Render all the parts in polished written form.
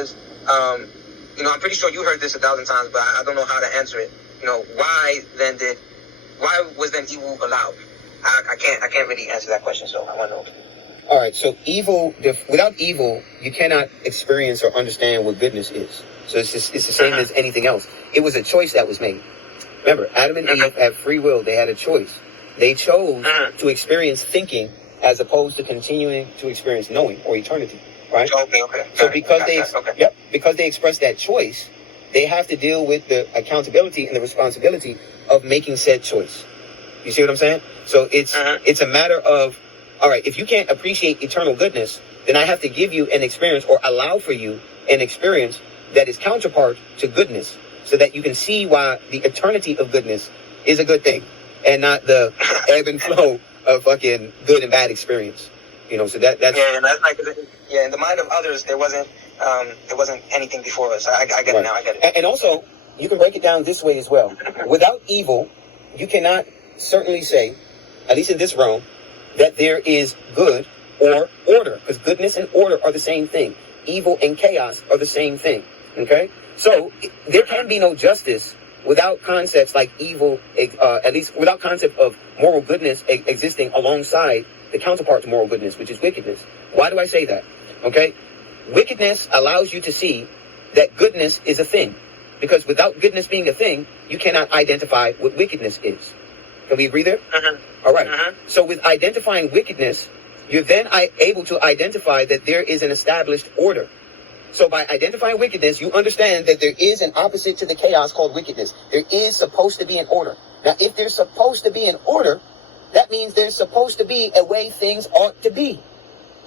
was, I'm pretty sure you heard this 1,000 times, but I don't know how to answer it. Why was then evil allowed? I can't really answer that question, so I want to know. All right, so without evil, you cannot experience or understand what goodness is. So it's the same as anything else. It was a choice that was made. Remember, Adam and Eve had free will. They had a choice. They chose to experience thinking as opposed to continuing to experience knowing or eternity, right? Okay. So because they expressed that choice, they have to deal with the accountability and the responsibility of making said choice. You see what I'm saying? So it's a matter of, all right, if you can't appreciate eternal goodness, then I have to give you an experience or allow for you an experience that is counterpart to goodness so that you can see why the eternity of goodness is a good thing and not the ebb and flow of fucking good and bad experience. So that's... Yeah, and that's like, in the mind of others, there wasn't anything before us. I get it now, I get it. And also, you can break it down this way as well. Without evil, you cannot certainly say, at least in this realm, that there is good or order, because goodness and order are the same thing. Evil and chaos are the same thing. Okay? So there can be no justice without concepts like evil, at least without concept of moral goodness existing alongside the counterpart to moral goodness, which is wickedness. Why do I say that? Okay? Wickedness allows you to see that goodness is a thing. Because without goodness being a thing, you cannot identify what wickedness is. Can we agree there? All right. So with identifying wickedness, you're then able to identify that there is an established order. So by identifying wickedness, you understand that there is an opposite to the chaos called wickedness. There is supposed to be an order. Now, if there's supposed to be an order, that means there's supposed to be a way things ought to be.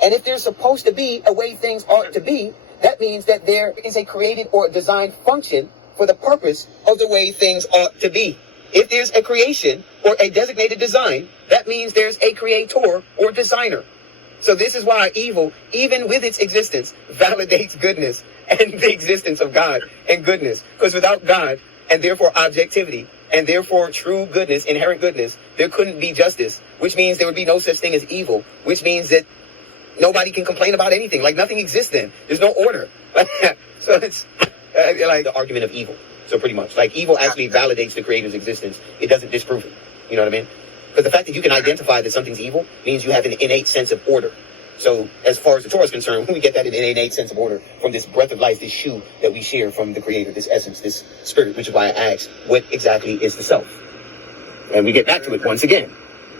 And if there's supposed to be a way things ought to be, that means that there is a created or designed function for the purpose of the way things ought to be. If there's a creation or a designated design, that means there's a creator or designer. So this is why evil, even with its existence, validates goodness and the existence of God and goodness. Because without God, and therefore objectivity, and therefore true goodness, inherent goodness, there couldn't be justice, which means there would be no such thing as evil, which means that nobody can complain about anything. Like nothing exists then. There's no order. So it's like the argument of evil. So pretty much, like evil actually validates the creator's existence. It doesn't disprove it. You know what I mean? Because the fact that you can identify that something's evil means you have an innate sense of order. So as far as the Torah is concerned, we get that innate sense of order from this breath of life, this shoe that we share from the creator, this essence, this spirit, which is why I asked, what exactly is the self? And we get back to it once again.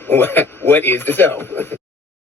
What is the self?